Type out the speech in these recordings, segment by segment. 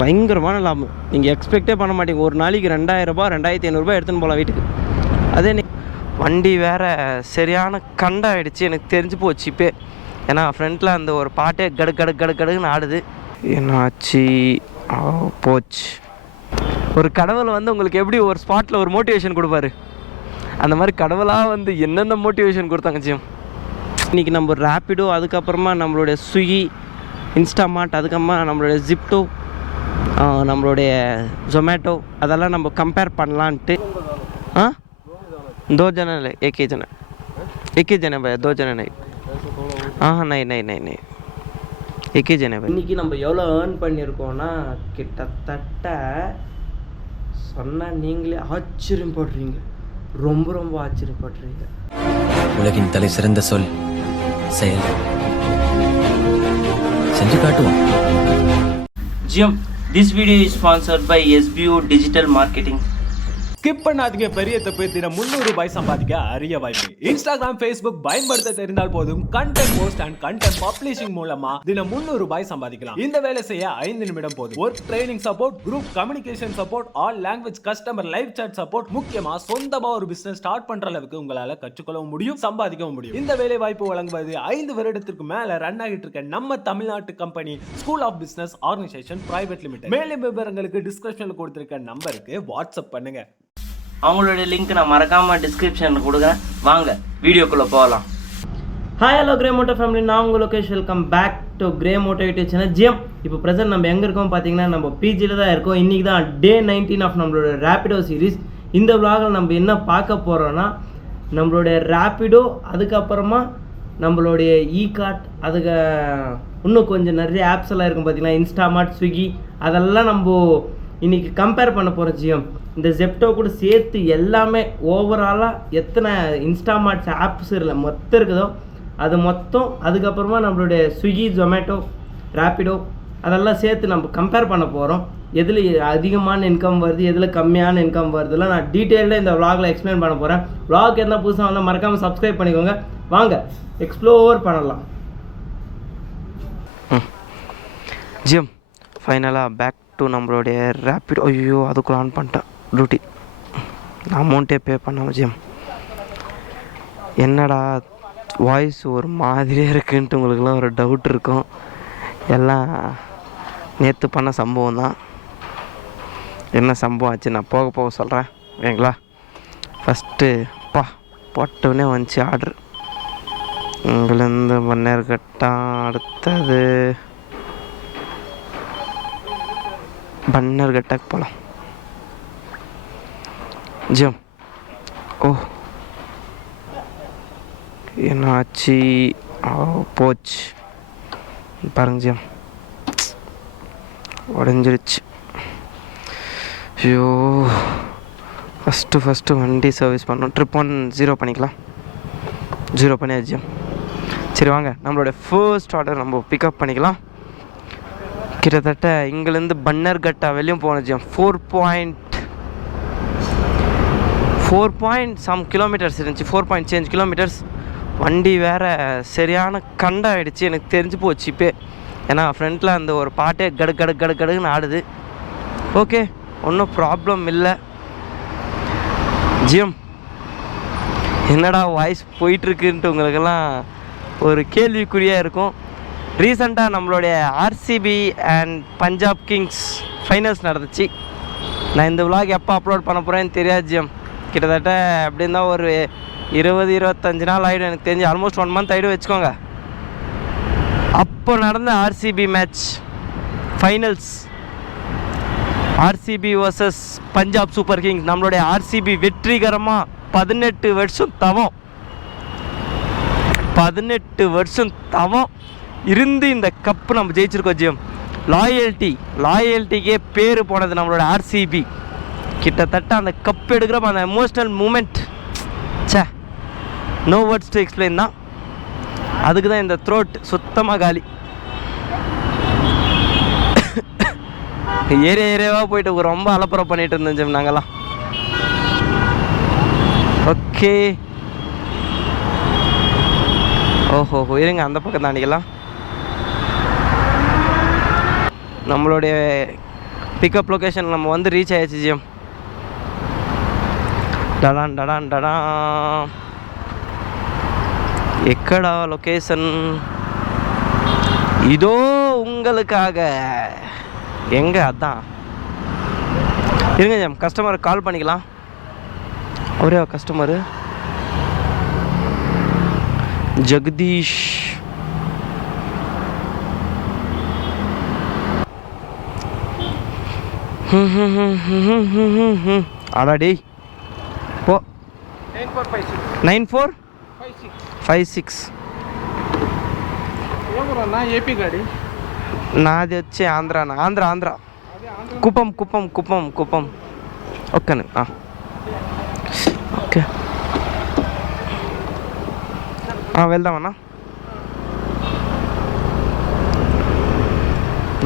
பயங்கரமான லாபம். நீங்கள் எக்ஸ்பெக்டே பண்ண மாட்டீங்க. ஒரு நாளைக்கு 2000 ரூபாய் 2500 எடுத்துன்னு போகலாம் வீட்டுக்கு. அதே வண்டி வேறு சரியான கண்டாயிடுச்சு, எனக்கு தெரிஞ்சு போச்சு இப்போ. ஏன்னா ஃப்ரண்ட்டில் அந்த ஒரு பாட்டே கடுக்குன்னு ஆடுது. என்னாச்சு போச்சு. ஒரு கடவுள் வந்து உங்களுக்கு எப்படி ஒரு ஸ்பாட்டில் ஒரு மோட்டிவேஷன் கொடுப்பாரு, அந்த மாதிரி கடவுளாக வந்து என்னென்ன மோட்டிவேஷன் கொடுத்தாங்க ஜிம். இன்றைக்கி நம்ம ரேப்பிடோ, அதுக்கப்புறமா நம்மளுடைய ஸ்விக்கி, இன்ஸ்டாமார்ட், அதுக்கப்புறமா நம்மளுடைய ஜிப்டோ, நம்மளுடைய ஜொமேட்டோ, அதெல்லாம் நம்ம கம்பேர் பண்ணலான்ட்டு. दो जने ले, एक ही जने भैया, 2 जने नहीं. नहीं एक ही जने भाई. இன்றைக்கி நம்ம எவ்வளோ ஏர்ன் பண்ணியிருக்கோன்னா கிட்டத்தட்ட சொன்னால் நீங்களே ஆச்சரியப்படுறீங்க, ரொம்ப ஆச்சரியப்படுறீங்க. உலகின் தலை சிறந்த சொல் செயல். செஞ்சு காட்டுவோம். Jim, this video is sponsored by SBO digital marketing. Skip பண்ணாதீங்க. பெரிய தப்பு. தினம் 300 ரூபாய் சம்பாதிக்க அரிய வாய்ப்பு. இன்ஸ்டாகிராம், ஃபேஸ்புக் பயன்படுத்த தெரிந்தால் போதும். Content post and content publishing மூலமா தினம் 300 ரூபாய் சம்பாதிக்கலாம். இந்த வேலை செய்ய 5 நிமிடம் போதும். Work training support, group communication support, all language customer live chat support, முக்கியமா சொந்தமா ஒரு பிசினஸ் ஸ்டார்ட் பண்ற அளவுக்கு உங்களால கற்றுக்கொள்ளவும் முடியும், சம்பாதிக்கவும் முடியும். இந்த வேலை வாய்ப்பு வழங்குவது 5 வருடத்திற்கு மேல ரன் ஆகிட்டு இருக்க நம்ம தமிழ்நாட்டு company school of business organisation private limited. மேலும் விவரங்களுக்கு டிஸ்கிரிப்ஷன்ல கொடுத்திருக்க நம்பருக்கு வாட்ஸ்அப் பண்ணுங்க. அவங்களுடைய லிங்க் நான் மறக்காமல் டிஸ்கிரிப்ஷனில் கொடுக்குறேன். வாங்க வீடியோக்குள்ளே போகலாம். Hi, hello grey moto family, நான் உங்கள் Lokesh. Welcome back to grey moto YouTube channel GM. இப்போ ப்ரெசென்ட் நம்ம எங்கே இருக்கோம் பார்த்தீங்கன்னா, நம்ம பிஜியில் தான் இருக்கோம். இன்றைக்கி தான் டே 19 ஆஃப் நம்மளோட ரேப்பிடோ சீரீஸ். இந்த விலாகில் நம்ம என்ன பார்க்க போகிறோன்னா, நம்மளுடைய ரேப்பிடோ, அதுக்கப்புறமா நம்மளுடைய கார்ட், அதுக்கு இன்னும் கொஞ்சம் நிறைய ஆப்ஸ் எல்லாம் இருக்கும் பார்த்தீங்கன்னா, இன்ஸ்டாமார்ட், ஸ்விக்கி, அதெல்லாம் நம்ம இன்றைக்கி கம்பேர் பண்ண போகிறோம் ஜிஎம். இந்த ஜெப்டோ கூட சேர்த்து எல்லாமே ஓவராலாக எத்தனை இன்ஸ்டாமார்ட்ஸ் ஆப்ஸ் இல்லை மொத்தம் இருக்குதோ அது மொத்தம், அதுக்கப்புறமா நம்மளுடைய ஸ்விக்கி, ஜொமேட்டோ, ரேப்பிடோ, அதெல்லாம் சேர்த்து நம்ம கம்பேர் பண்ண போகிறோம். எதில் அதிகமான இன்கம் வருது, எதில் கம்மியான இன்கம் வருதுலாம் நான் டீட்டெயிலாக இந்த விலாகில் எக்ஸ்பிளைன் பண்ண போகிறேன். விலாக் என்ன புதுசாக வந்தால் மறக்காமல் சப்ஸ்கிரைப் பண்ணிக்கோங்க. வாங்க எக்ஸ்ப்ளோர் பண்ணலாம். ஜிம், ஃபைனலாக பேக் டு நம்மளுடைய ரேப்பிடோ. ஐயோ, அதுக்குள்ள ஆன் பண்ணிட்டேன் டியூட்டி. அமௌண்ட்டே பே பண்ணாமல் ஜிம். என்னடா வாய்ஸ் ஒரு மாதிரியாக இருக்குன்ட்டு உங்களுக்குலாம் ஒரு டவுட் இருக்கும். எல்லாம் நேற்று பண்ண சம்பவம் தான். என்ன சம்பவம் ஆச்சு நான் போக போக சொல்கிறேன், ஓகேங்களா? ஃபஸ்ட்டு போட்டோடனே வந்துச்சு ஆர்டர். இங்கேருந்து பன்னேர்கட்டா, அடுத்தது பன்னர்கட்டாக்கு போகலாம் ஜிம். என்னாச்சு போச்சு பாருங்க ஜிம், உடஞ்சிருச்சு. ஐயோ, ஃபஸ்ட்டு வண்டி சர்வீஸ் பண்ணோம். ட்ரிப் 1 0 பண்ணிக்கலாம். 0 பண்ணியாச்சு ஜிம். சரி வாங்க நம்மளுடைய ஃபர்ஸ்ட் ஆர்டர் நம்ம பிக்கப் பண்ணிக்கலாம். கிட்டத்தட்ட இங்கேருந்து பன்னர்கட்டா வெளியும் போன ஜிம் 4 some கிலோமீட்டர்ஸ் இருந்துச்சு. 4.7 கிலோமீட்டர்ஸ். வண்டி வேறு சரியான கண்டாயிடுச்சு, எனக்கு தெரிஞ்சு போச்சு இப்போ. ஏன்னா ஃப்ரண்ட்டில் அந்த ஒரு பாட்டே கடுக்குன்னு ஆடுது. ஓகே, ஒன்றும் ப்ராப்ளம் இல்லை ஜிம். என்னடா வாய்ஸ் போயிட்டுருக்குன்ட்டு உங்களுக்கெல்லாம் ஒரு கேள்விக்குறியாக இருக்கும். ரீசெண்டாக நம்மளுடைய RCB and Punjab Kings finals நடந்துச்சு. நான் இந்த விலாக் எப்போ அப்லோட் பண்ண போகிறேன்னு தெரியாது ஜிஎம். கிட்டத்தட்ட அப்படி இருந்தால் ஒரு 20-25 நாள் ஆகிடும், எனக்கு தெரிஞ்சு ஆல்மோஸ்ட் 1 month ஆகிடும் வச்சுக்கோங்க. அப்போ நடந்த RCB match finals, RCB versus Punjab super Kings. நம்மளுடைய RCB வெற்றிகரமாக 18 வருஷம் தவம் இருந்து இந்த கப்பு நம்ம ஜெயிச்சிருக்கோம் ஜிஎம். லாயல்ட்டிக்கே பேர் போனது நம்மளோட RCB. கிட்டத்தட்ட அந்த கப் எடுக்கிறப்ப அந்த emotional moment, no words to explain தான். அதுக்கு தான் இந்த த்ரோட் சுத்தமாக காலி. ஏரியாவாக போயிட்டு ரொம்ப அலப்புறம் பண்ணிட்டு இருந்தோம் ஜிம் நாங்கள்லாம். ஓகே, ஓஹோ, இருங்க அந்த பக்கம் தாண்டிக்கலாம். நம்மளுடைய பிக்கப் லொக்கேஷன் நம்ம வந்து ரீச் ஆயாச்சு ஜிஎம். டடான் டடான் டடா. எக்கடா லொக்கேஷன்? இதோ உங்களுக்காக. எங்க? அதான். இருங்க ஜிஎம், கஸ்டமருக்கு கால் பண்ணிக்கலாம். ஒரே கஸ்டமரு ஜெகதீஷ். அடாடி போ. 9456 ఏపీ గాడి నాది వచ్చి ఆంధ్రానా? ఆంధ్ర కుప్పం ఓకేనా? ఓకే వెళ్దామన్నా.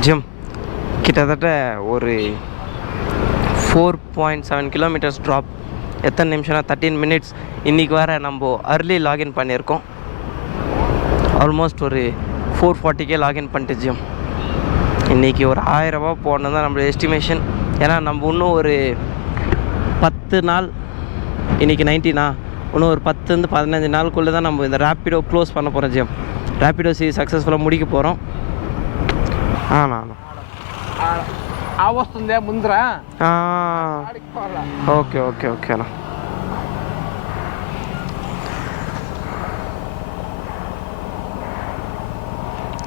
ஜிம் கிட்டத்தட்ட ஒரு 4.7 கிலோமீட்டர்ஸ் ட்ராப். எத்தனை நிமிஷம்னா 13 மினிட்ஸ். இன்றைக்கி வேறு நம்ம அர்லி லாகின் பண்ணியிருக்கோம். ஆல்மோஸ்ட் ஒரு 440K லாகின் பண்ணிட்டு ஜிம். இன்றைக்கி ஒரு 1000 ரூபா போடணும் தான் நம்மளோட எஸ்டிமேஷன். ஏன்னா நம்ம இன்னும் ஒரு 10 நாள், இன்றைக்கி 19னா, இன்னும் ஒரு 10-15 நாளுக்குள்ளே தான் நம்ம இந்த ரேப்பிடோ க்ளோஸ் பண்ண போகிறோம் ஜிம். ரேப்பிடோ சக்ஸஸ்ஃபுல்லாக முடிக்க போகிறோம். వస్తుందే ముందర. ఓకేనా.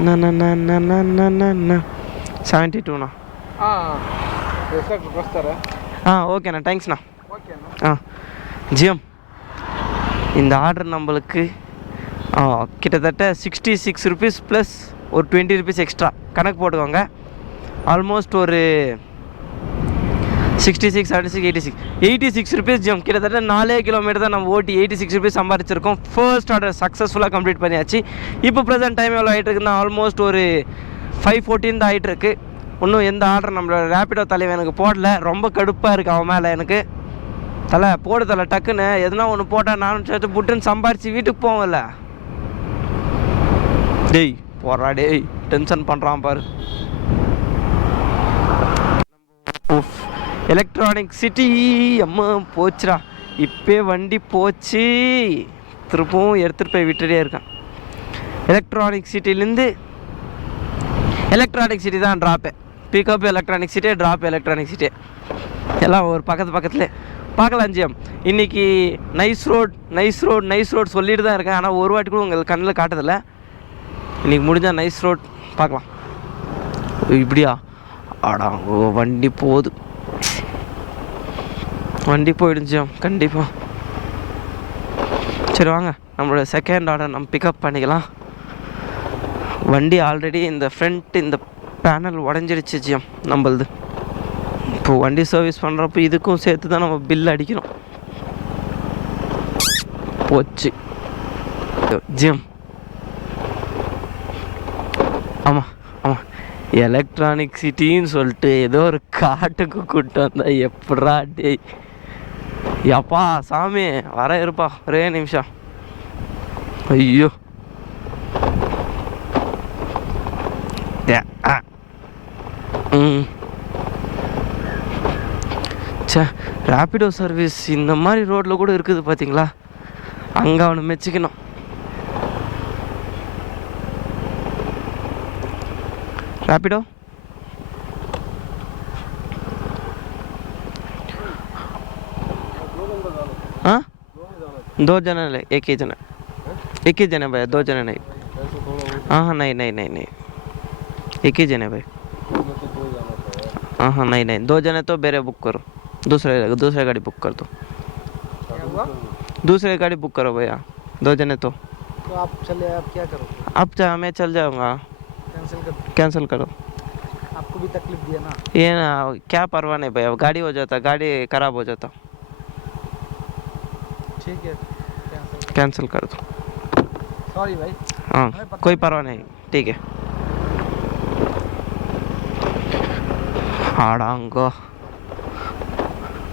నా 72నా? వస్తారా? ஓகேண்ணா, தேங்க்ஸ்ண்ணா. ஜிஎம், இந்த ஆர்டர் நம்மளுக்கு கிட்டத்தட்ட 66 ருபீஸ் ப்ளஸ் ஒரு 20 ருபீஸ் எக்ஸ்ட்ரா கணக்கு போட்டுக்கோங்க. ஆல்மோஸ்ட் ஒரு 66, 76, 86 ருபீஸ் ஜிஎம். கிட்டத்தட்ட 4 கிலோமீட்டர் தான் நம்ம ஓட்டி 86 ருபீஸ் சம்பாதிச்சிருக்கோம். ஃபர்ஸ்ட் ஆர்டர் சக்ஸஸ்ஃபுல்லாக கம்ப்ளீட் பண்ணியாச்சு. இப்போ ப்ரெசென்ட் டைம் எவ்வளோ ஆகிட்டு இருக்குன்னா ஆல்மோஸ்ட் ஒரு 5:14 தான் ஆகிட்டு இருக்குது. இன்னும் எந்த ஆர்டர் நம்மளோட ரேப்பிடோ தலைவன் எனக்கு போடல. ரொம்ப கடுப்பாக இருக்குது அவன் மேலே. எனக்கு தலை போடு தலை, டக்குன்னு எதுனா ஒன்று போட்டால் நானும் சேர்த்து புட்டுன்னு சம்பாரித்து வீட்டுக்கு போவோம்ல. டேய் போடுறா டேய், டென்ஷன் பண்ணுறான் பாரு. எலக்ட்ரானிக் சிட்டி அம்மா போச்சுடா. இப்போ வண்டி போச்சு. திருப்பவும் எடுத்துகிட்டு போய் விட்டுட்டே இருக்கான். எலக்ட்ரானிக் சிட்டிலேருந்து எலக்ட்ரானிக் சிட்டி தான் drop. Pickup Electronic City, drop Electronic City, எல்லாம் ஒரு பக்கத்தில் பார்க்கலாம் ஜிஎம். இன்றைக்கி நைஸ் ரோட் சொல்லிட்டு தான் இருக்கேன். ஆனால் ஒரு வாட்டி கூட உங்களுக்கு கண்ணில் காட்டுதில்லை. இன்றைக்கி முடிஞ்சால் நைஸ் ரோட் பார்க்கலாம். இப்படியா? ஆடா வண்டி போகுது. வண்டி போயிடுச்சு கண்டிப்பாக. சரி வாங்க, நம்மளோட செகண்ட் ஆர்டர் நம்ம பிக்கப் பண்ணிக்கலாம். வண்டி ஆல்ரெடி இந்த ஃப்ரண்ட் இந்த பேனல் உடஞ்சிடுச்சு ஜிஎம் நம்மளது. இப்போது வண்டி சர்வீஸ் பண்ணுறப்போ இதுக்கும் சேர்த்து தான் நம்ம பில் அடிக்கிறோம். போச்சு ஜிஎம். ஆமாம் எலக்ட்ரானிக் சிட்டின்னு சொல்லிட்டு ஏதோ ஒரு காட்டுக்கு கூப்பிட்டு வந்தா எப்படா டே. எப்பா சாமி வர இருப்பா, ஒரே நிமிஷம். ஐயோ சே, ரேப்பிடோ சர்வீஸ் இந்த மாதிரி ரோட்டில் கூட இருக்குது பார்த்தீங்களா? அங்கே அவனை மெச்சிக்கணும். रैपिडो हाँ 2 जने ले, एक ही जने भाई, 2 जने नहीं। हाँ नहीं एक ही जने भाई। हाँ नहीं 2 जने तो बेरे बुक करो, दूसरे गाड़ी बुक कर दो। दूसरे गाड़ी बुक करो भैया, 2 जने तो आप चले, आप क्या करोगे? अब मैं चल जाऊँगा। कैंसिल करो। आपको भी तकलीफ दिया ना? ये ना क्या परवाह नहीं भैया, गाड़ी हो जाता, गाड़ी खराब हो जाता। ठीक है कैंसिल कर दो। सॉरी भाई। हाँ कोई परवाह नहीं, ठीक है। ஆடாங்கோ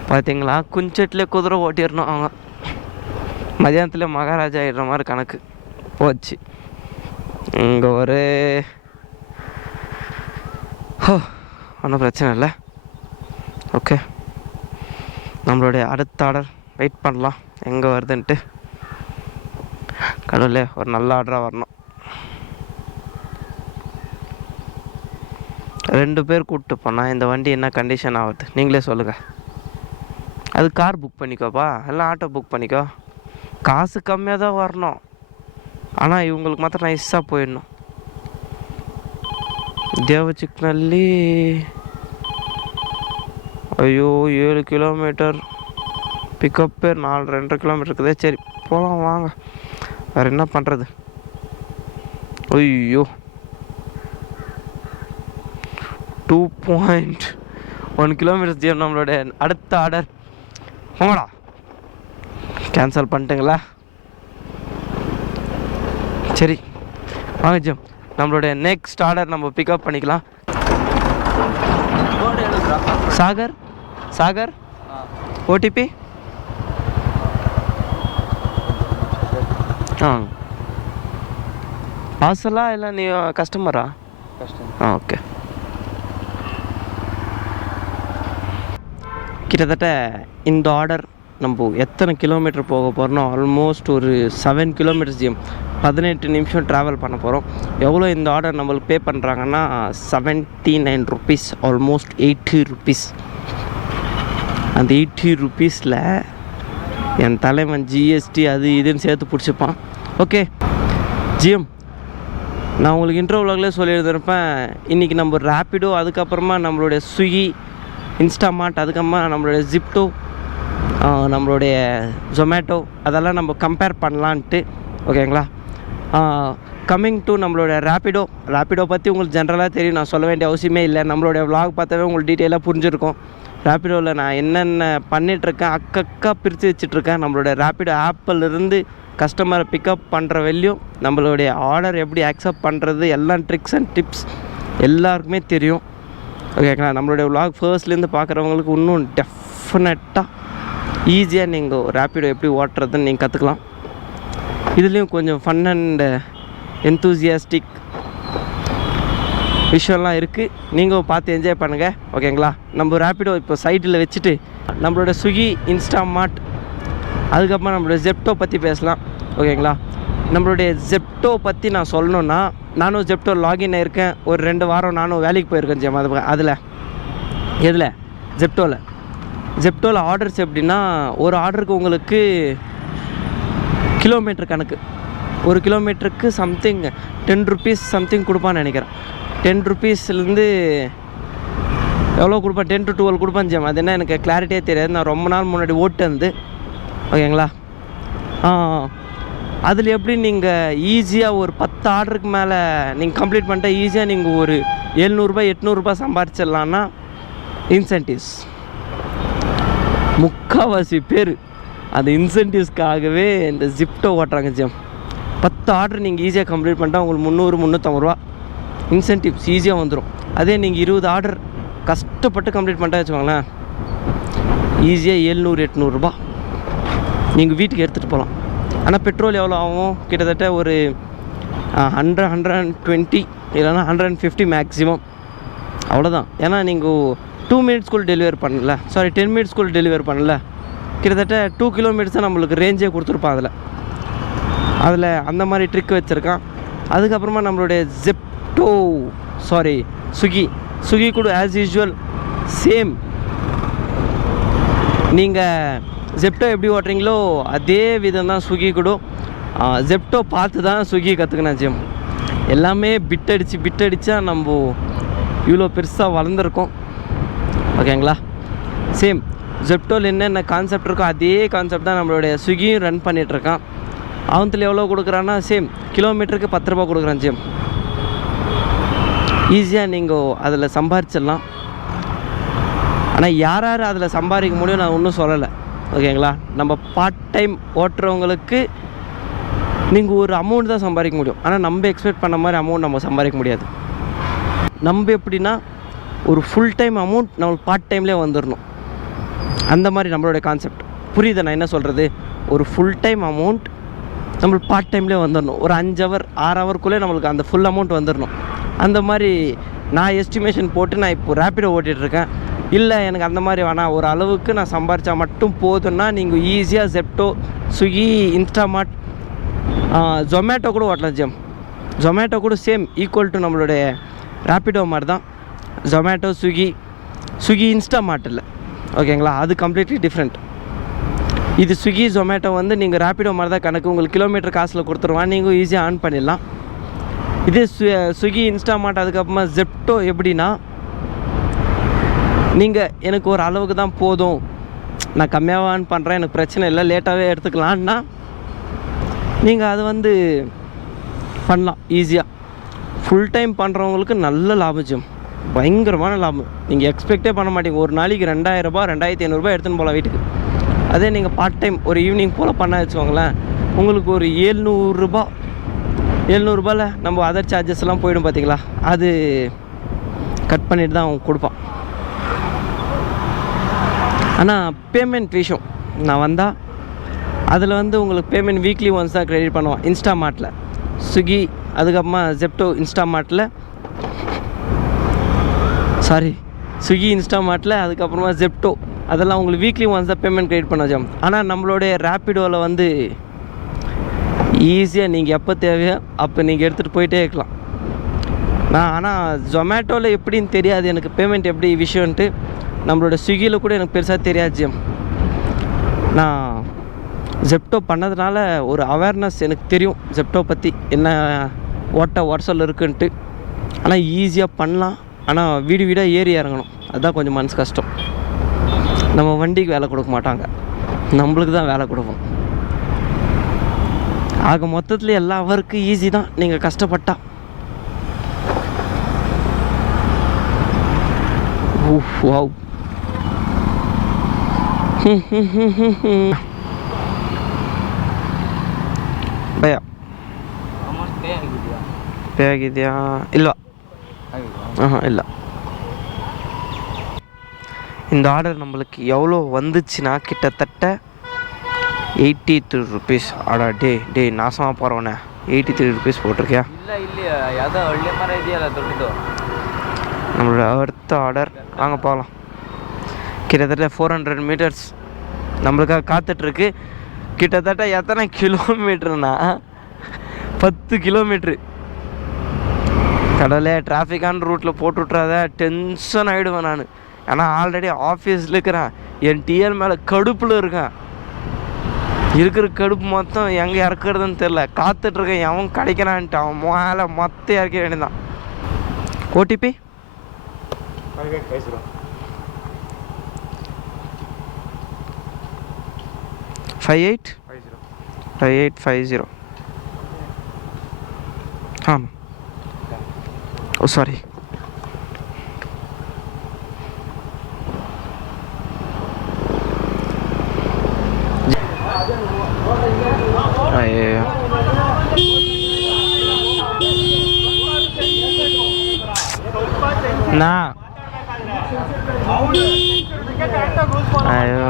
பார்த்தீங்களா, குஞ்செட்டில் குதிரை ஓட்டிடணும் அவங்க. மதியானத்தில் மகாராஜா ஆகிடுற மாதிரி கணக்கு. போச்சு. இங்கே ஒரு ஒன்றும் பிரச்சனை இல்லை. ஓகே, நம்மளுடைய அடுத்த ஆர்டர் வெயிட் பண்ணலாம் எங்கே வருதுன்ட்டு. கடவுளே, ஒரு நல்ல ஆர்டராக வரணும். 2 பேர் கூப்பிட்டு போனால் இந்த வண்டி என்ன கண்டிஷன் ஆகுது நீங்களே சொல்லுங்கள். அது கார் புக் பண்ணிக்கோப்பா, எல்லாம் ஆட்டோ புக் பண்ணிக்கோ. காசு கம்மியாக தான் வரணும், ஆனால் இவங்களுக்கு மாத்திரம் நைஸாக போயிடணும். தேவச்சிக்னல்லி ஐயோ 7 கிலோமீட்டர், பிக்கப்பு 2.5 கிலோமீட்டர் இருக்குதே. சரி போகலாம் வாங்க, வேறு என்ன பண்ணுறது. ஐயோ 2.1 கிலோமீட்டர் ஜிஎம். நம்மளோட அடுத்த ஆர்டர் போங்கடா, கேன்சல் பண்ணிட்டுங்களா? சரி வாங்க ஜிஎம், நம்மளுடைய நெக்ஸ்ட் ஆர்டர் நம்ம பிக்கப் பண்ணிக்கலாம். சாகர் ஓடிபி பார்சலா இல்லை நீ கஸ்டமரா? ஓகே. கிட்டத்தட்ட இந்த ஆர்டர் நம்ம எத்தனை கிலோமீட்டர் போக போகிறோம்னா ஆல்மோஸ்ட் ஒரு 7 கிலோமீட்டர்ஸ் ஜிஎம். 18 நிமிஷம் ட்ராவல் பண்ண போகிறோம். எவ்வளோ இந்த ஆர்டர் நம்மளுக்கு பே பண்ணுறாங்கன்னா 79 ருபீஸ், ஆல்மோஸ்ட் 80 ருபீஸ். அந்த 80 ருபீஸில் என் தலைவன் ஜிஎஸ்டி அது இதுன்னு சேர்த்து பிடிச்சிப்பான். ஓகே ஜிஎம், நான் உங்களுக்கு இன்டர்வியூலே சொல்லியிருந்திருப்பேன், இன்றைக்கி நம்ம ரேப்பிடோ, அதுக்கப்புறமா நம்மளுடைய ஸ்விக்கி, இன்ஸ்டாமார்ட், அதுக்கப்புறமா நம்மளுடைய ஜிப்டோ, நம்மளுடைய ஜொமேட்டோ, அதெல்லாம் நம்ம கம்பேர் பண்ணலான்ட்டு. ஓகேங்களா? கம்மிங் டு நம்மளோட ரேப்பிடோ பற்றி உங்களுக்கு ஜென்ரலாக தெரியும், நான் சொல்ல வேண்டிய அவசியமே இல்லை. நம்மளுடைய விலாக் பார்த்தாவே உங்களுக்கு டீட்டெயிலாக புரிஞ்சிருக்கும். ரேப்பிடோவில் நான் என்னென்ன பண்ணிகிட்ருக்கேன், அக்கா பிரித்து வச்சிட்ருக்கேன். நம்மளோட ரேப்பிடோ ஆப்பிலிருந்து கஸ்டமரை பிக்கப் பண்ணுற வெளியும் நம்மளுடைய ஆர்டர் எப்படி அக்செப்ட் பண்ணுறது, எல்லாம் ட்ரிக்ஸ் அண்ட் டிப்ஸ் எல்லாருக்குமே தெரியும். ஓகேங்களா? நம்மளுடைய விலாக் ஃபர்ஸ்ட்லேருந்து பார்க்குறவங்களுக்கு இன்னும் டெஃபினட்டாக ஈஸியாக நீங்கள் ரேப்பிடோ எப்படி ஓட்டுறதுன்னு நீங்கள் கற்றுக்கலாம். இதுலேயும் கொஞ்சம் ஃபன் அண்ட் என்தூசியாஸ்டிக் விஷயம்லாம் இருக்குது, நீங்கள் பார்த்து என்ஜாய் பண்ணுங்கள். ஓகேங்களா? நம்ம ரேப்பிடோ இப்போ சைட்டில் வச்சுட்டு நம்மளோட ஸ்விக்கி, இன்ஸ்டாமார்ட், அதுக்கப்புறமா நம்மளோட ஜெப்டோ பற்றி பேசலாம். ஓகேங்களா? நம்மளுடைய ஜெப்டோ பற்றி நான் சொல்லணுன்னா, நானும் ஜெப்டோ லாகின் ஆகிருக்கேன். ஒரு 2 வாரம் நானும் வேலைக்கு போயிருக்கேன் ஜெம். எதில் ஜெப்டோவில் ஆர்டர்ஸ் எப்படின்னா, ஒரு ஆர்டருக்கு உங்களுக்கு கிலோமீட்டர் கணக்கு, ஒரு கிலோமீட்டருக்கு சம்திங் 10 ருபீஸ் சம்திங் கொடுப்பான்னு நினைக்கிறேன். 10 ருபீஸ்லேருந்து எவ்வளோ கொடுப்பேன், 10 to 12 கொடுப்பேன் ஜெம். அது என்ன எனக்கு கிளாரிட்டியே தெரியாது, நான் ரொம்ப நாள் முன்னாடி ஓட்டு வந்து. ஓகேங்களா? அதில் எப்படி நீங்கள் ஈஸியாக ஒரு 10 ஆர்டருக்கு மேலே நீங்கள் கம்ப்ளீட் பண்ணிட்டா ஈஸியாக நீங்கள் ஒரு 700 800 சம்பாதிச்சிடலான்னா இன்சென்டிவ்ஸ். முக்கால்வாசி பேர் அந்த இன்சென்டிவ்ஸ்க்காகவே இந்த ஜிப்டோ ஓட்டுறாங்க ஜெம். 10 ஆர்டர் நீங்கள் ஈஸியாக கம்ப்ளீட் பண்ணிட்டா உங்களுக்கு 300-350 இன்சென்டிவ்ஸ் ஈஸியாக வந்துடும். அதே நீங்கள் 20 ஆர்டர் கஷ்டப்பட்டு கம்ப்ளீட் பண்ணிட்டா வச்சுக்கோங்களேன், ஈஸியாக 700-800 நீங்கள் வீட்டுக்கு எடுத்துகிட்டு போகலாம். ஆனால் பெட்ரோல் எவ்வளோ ஆகும், கிட்டத்தட்ட ஒரு 100-120 இல்லைனா 150 மேக்ஸிமம், அவ்வளோதான். ஏன்னா நீங்கள் 2 மினிட்ஸ்குள்ளே டெலிவரி பண்ணல, 10 மினிட்ஸ்குள்ளே டெலிவரி பண்ணல, கிட்டத்தட்ட 2 கிலோமீட்டர்ஸ் தான் நம்மளுக்கு ரேஞ்சே கொடுத்துருப்பான். அதில் அந்த மாதிரி ட்ரிக் வச்சுருக்கான். அதுக்கப்புறமா நம்மளுடைய ஸ்விக்கி கூட ஆஸ் யூஸ்வல் சேம். நீங்கள் ஜெப்டோ எப்படி ஓட்டுறீங்களோ அதே விதம் தான் ஸ்விக்கி கூட. ஜெப்டோ பார்த்து தான் ஸ்விக்கி கற்றுக்கினேன் ஜிம். எல்லாமே பிட் அடித்தா நம்ம இவ்வளோ பெருசாக வளர்ந்துருக்கோம். ஓகேங்களா? சேம் ஜெப்டோவில் என்னென்ன கான்செப்ட் இருக்கோ அதே கான்செப்ட் தான் நம்மளுடைய ஸ்விக்கியும் ரன் பண்ணிகிட்ருக்கான். அவன்த்தில் எவ்வளோ கொடுக்குறான்னா சேம் கிலோமீட்டருக்கு 10 ரூபா கொடுக்குறான் ஜிம். ஈஸியாக நீங்கள் அதில் சம்பாரிச்சிடலாம். ஆனால் யார் அதில் சம்பாதிக்க முடியும் நான் ஒன்றும் சொல்லலை. ஓகேங்களா? நம்ம பார்ட் டைம் ஓட்டுறவங்களுக்கு நீங்கள் ஒரு அமௌண்ட் தான் சம்பாதிக்க முடியும். ஆனால் நம்ம எக்ஸ்பெக்ட் பண்ண மாதிரி அமௌண்ட் நம்ம சம்பாதிக்க முடியாது. நம்ம எப்படின்னா ஒரு ஃபுல் டைம் அமௌண்ட் நம்மளுக்கு பார்ட் டைம்லேயே வந்துடணும். அந்த மாதிரி நம்மளுடைய கான்செப்ட் புரியுது நான் என்ன சொல்கிறது? ஒரு ஃபுல் டைம் அமௌண்ட் நம்மளுக்கு பார்ட் டைம்லேயே வந்துடணும். ஒரு 5 ஹவர் 6 ஹவருக்குள்ளே நம்மளுக்கு அந்த ஃபுல் அமௌண்ட் வந்துடணும். அந்த மாதிரி நான் எஸ்டிமேஷன் போட்டு நான் இப்போ ரேப்பிடோ ஓட்டிகிட்ருக்கேன். இல்லை எனக்கு அந்த மாதிரி வேணாம், ஒரு அளவுக்கு நான் சம்பாரித்தா மட்டும் போதுன்னா நீங்கள் ஈஸியாக ஜெப்டோ, ஸ்விக்கி, இன்ஸ்டாமார்ட், ஜொமேட்டோ கூட ஓட்டலாம் ஜிஎம். ஜொமேட்டோ கூட சேம் ஈக்குவல் டு நம்மளுடைய ரேப்பிடோ மாதிரி தான். ஜொமேட்டோ, ஸ்விக்கி இன்ஸ்டாமார்ட் இல்லை, ஓகேங்களா? அது கம்ப்ளீட்லி டிஃப்ரெண்ட். இது ஸ்விக்கி ஜொமேட்டோ வந்து நீங்கள் ரேப்பிடோ மாதிரி தான் கணக்கு. உங்களுக்கு கிலோமீட்டர் காசில் கொடுத்துருவான், நீங்கள் ஈஸியாக ஆன் பண்ணிடலாம். இதே ஸ்விக்கி இன்ஸ்டாமார்ட் அதுக்கப்புறமா ஜெப்டோ எப்படின்னா, நீங்கள் எனக்கு ஒரு அளவுக்கு தான் போதும், நான் கம்மியாக ஆன் பண்ணுறேன், எனக்கு பிரச்சனை இல்லை, லேட்டாகவே எடுத்துக்கலான்னா நீங்கள் அது வந்து பண்ணலாம் ஈஸியாக. ஃபுல் டைம் பண்ணுறவங்களுக்கு நல்ல லாபம் ஜிம், பயங்கரமான லாபம். நீங்கள் எக்ஸ்பெக்டே பண்ண மாட்டீங்க. ஒரு நாளைக்கு 2000 ரூபாய் 2500 எடுத்துன்னு போகலாம் வீட்டுக்கு. அதே நீங்கள் பார்ட் டைம் ஒரு ஈவினிங் போல் பண்ண வச்சுக்கோங்களேன், உங்களுக்கு ஒரு 700 ரூபாயில் நம்ம அதர் சார்ஜஸ் எல்லாம் போயிடும் பார்த்தீங்களா, அது கட் பண்ணிட்டு தான் அவங்க கொடுப்பான். ஆனால் பேமெண்ட் விஷயம் நான் வந்தால் அதில் வந்து உங்களுக்கு பேமெண்ட் வீக்லி ஒன்ஸ் தான் க்ரெடிட் பண்ணுவான். இன்ஸ்டாமார்ட்டில், ஸ்விக்கி அதுக்கப்புறமா ஜெப்டோ இன்ஸ்டாமார்ட்டில், ஸ்விக்கி இன்ஸ்டாமார்ட்டில் அதுக்கப்புறமா ஜெப்டோ அதெல்லாம் உங்களுக்கு வீக்லி ஒன்ஸ் தான் பேமெண்ட் க்ரெடிட் பண்ண வச்சோம். ஆனால் நம்மளுடைய ரேப்பிடோவில் வந்து ஈஸியாக நீங்கள் எப்போ தேவையோ அப்போ நீங்கள் எடுத்துகிட்டு போயிட்டே இருக்கலாம். ஆனால் ஜொமேட்டோவில் எப்படின்னு தெரியாது எனக்கு பேமெண்ட் எப்படி விஷயம்ன்ட்டு. நம்மளோட ஸ்விக்கியில் கூட எனக்கு பெருசாக தெரியாது ஜிஎம். நான் ஜெப்டோ பண்ணதுனால ஒரு அவேர்னஸ் எனக்கு தெரியும் ஜெப்டோ பற்றி, என்ன வாட்ஸ்அப்பில் இருக்குன்ட்டு. ஆனால் ஈஸியாக பண்ணலாம், ஆனால் வீடாக ஏறி இறங்கணும், அதுதான் கொஞ்சம் மனசு கஷ்டம். நம்ம வண்டிக்கு வேலை கொடுக்க மாட்டாங்க, நம்மளுக்கு தான் வேலை கொடுப்போம். ஆக மொத்தத்தில் எல்லா ஒர்க்கும் ஈஸி தான் நீங்கள் கஷ்டப்பட்டா. வாவ் ಭಯ ಪೇ ಆಗಿದೆಯಾ ಇಲ್ವಾ? ಇಲ್ಲ. இந்த ஆர்டர் நம்மளுக்கு எவ்வளோ வந்துச்சுன்னா கிட்டத்தட்ட 83 ருபீஸ். ஆடா டே நாசமாக போகிறவனே, 83 ருபீஸ் போட்டிருக்கியா? இல்லை இல்லையா, ಯಾವುದೋ ಹಳ್ಳಿ ಮರ ಇದೆಯಲ್ಲ ದೊಡ್ಡದು. நம்மளோட அடுத்த ஆர்டர் வாங்க போகலாம். கிட்டத்தட்ட 400 மீட்டர்ஸ் நம்மளுக்காக காத்துட்ருக்கு. கிட்டத்தட்ட எத்தனை கிலோமீட்டர்னா 10 கிலோமீட்ரு. கடவுளே, டிராஃபிக்கான ரூட்டில் போட்டு விட்றாத, டென்ஷன் ஆகிடுவேன் நான். ஏன்னா ஆல்ரெடி ஆஃபீஸில் இருக்கிறேன், என் டிஎல் மேலே கடுப்பில் இருக்கேன். இருக்கிற கடுப்பு மொத்தம் எங்கே இறக்குறதுன்னு தெரில. காத்துட்ருக்கேன் எவன் கிடைக்கிறான்ட்டு, அவன் மேலே மொத்தம் இறக்க வேண்டியதான். ஓடிபி 5850. ஆமாம். ஓ சாரி. ஐயோ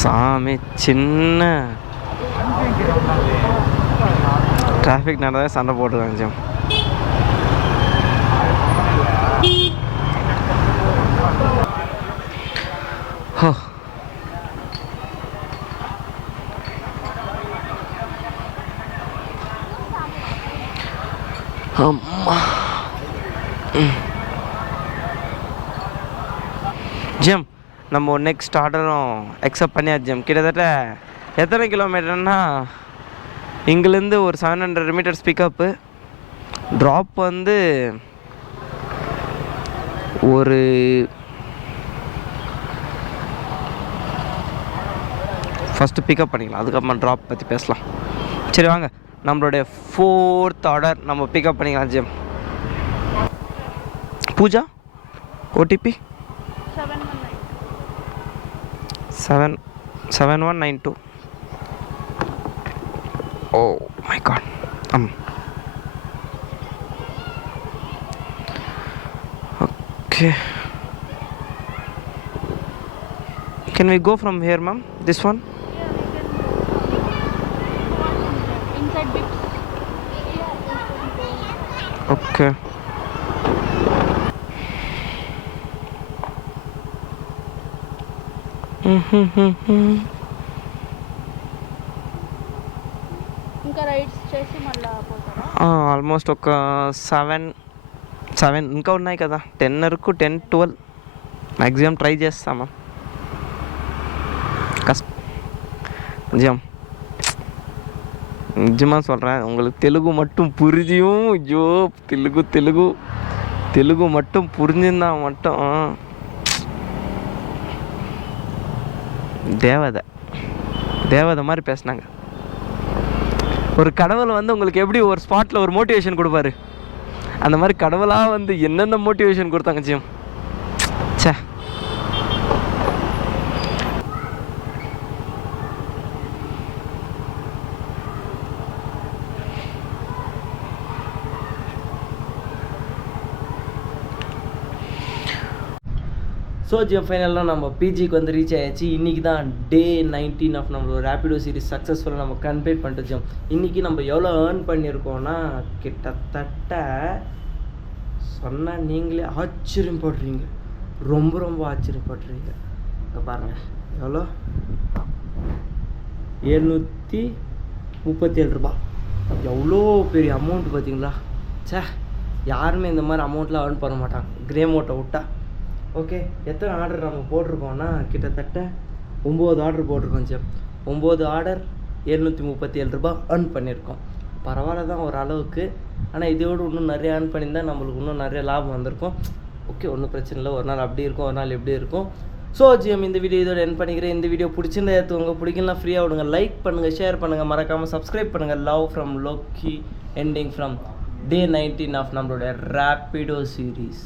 சாமி, சின்ன டிராஃபிக் நடந்தால் சண்டை போட்டுருக்காங்க ஜிம். ஹோ அம்மா ஜிம், நம்ம நெக்ஸ்ட் ஆர்டரும் அக்செப்ட் பண்ணியாச்சு ஜிம். கிட்டத்தட்ட எத்தனை கிலோமீட்டர்னா, இங்கேருந்து ஒரு 700 மீட்டர்ஸ் பிக்கப்பு, ட்ராப் வந்து ஒரு ஃபஸ்ட்டு பிக்கப் பண்ணிக்கலாம், அதுக்கப்புறமா ட்ராப் பற்றி பேசலாம். சரி வாங்க, நம்மளுடைய 4th ஆர்டர் நம்ம பிக்கப் பண்ணிக்கலாம் Jim. Pooja OTP 7192. Oh my god. Okay Can we go from here, ma'am? This one? Yeah, we can go inside bits. Okay. ఇంకా రైడ్స్ చేసి మళ్ళీ పోతారా? ఆల్మోస్ట్ ఒక 7 ఇంకా ఉన్నాయి కదా, 10 వరకు 10-12 మ్యాక్సిమం ట్రై చేస్తామా. நிஜம் நிஜமாக சொல்கிறேன், உங்களுக்கு தெலுங்கு மட்டும் புரிஞ்சியும், ஐயோ தெலுங்கு மட்டும் புரிஞ்சிருந்தா மட்டும் தேவதை மாதிரி பேசினாங்க. ஒரு கடவுள் வந்து உங்களுக்கு எப்படி ஒரு ஸ்பாட்டில் ஒரு மோட்டிவேஷன் கொடுப்பாரு, அந்த மாதிரி கடவுளாக வந்து என்னென்ன மோட்டிவேஷன் கொடுத்தாங்க ஜியம். சே, ஸோ ஜிஎம் ஃபைனலாக நம்ம பிஜிக்கு வந்து ரீச் ஆயாச்சு. இன்றைக்கி தான் டே 19 ஆஃப் நம்மளோட ரேப்பிடோ சீரிஸ் சக்ஸஸ்ஃபுல்லாக நம்ம கம்ப்ளீட் பண்ணிட்டு ஜிஎம். இன்றைக்கி நம்ம எவ்வளோ ஏர்ன் பண்ணியிருக்கோன்னா கிட்டத்தட்ட சொன்னால் நீங்களே ஆச்சரியப்படுறீங்க, ரொம்ப ஆச்சரியப்படுறீங்க. இங்கே பாருங்கள் எவ்வளோ, 737 ரூபா. எவ்வளோ பெரிய அமௌண்ட் பார்த்தீங்களா. சே, யாருமே இந்த மாதிரி அமௌண்ட்லாம் ஏர்ன் பண்ண மாட்டாங்க கிரே மோட்டை விட்டா. ஓகே, எத்தனை ஆர்டர் நம்ம போட்டிருக்கோன்னா கிட்டத்தட்ட 9 ஆர்டர் போட்டிருக்கோம் சார். 9 ஆர்டர் 737 ரூபா ஏர்ன் பண்ணியிருக்கோம். பரவாயில்ல தான் ஒரு அளவுக்கு. ஆனால் இதோடு இன்னும் நிறைய ஏர்ன் பண்ணியிருந்தால் நம்மளுக்கு இன்னும் நிறைய லாபம் வந்திருக்கும். ஓகே, ஒன்றும் பிரச்சனை இல்லை. ஒரு நாள் அப்படி இருக்கும், ஒரு நாள் எப்படி இருக்கும். ஸோ ஜிஎம் இந்த வீடியோ இதோட என் பண்ணிக்கிறேன். இந்த வீடியோ பிடிச்சிருந்தா எடுத்துவங்க, பிடிக்கலாம் ஃப்ரீயாக விடுங்க. லைக் பண்ணுங்கள், ஷேர் பண்ணுங்கள், மறக்காமல் சப்ஸ்கிரைப் பண்ணுங்கள். Love from Lokki, ending from day 19 of நம்மளோட ரேப்பிடோ சீரீஸ்.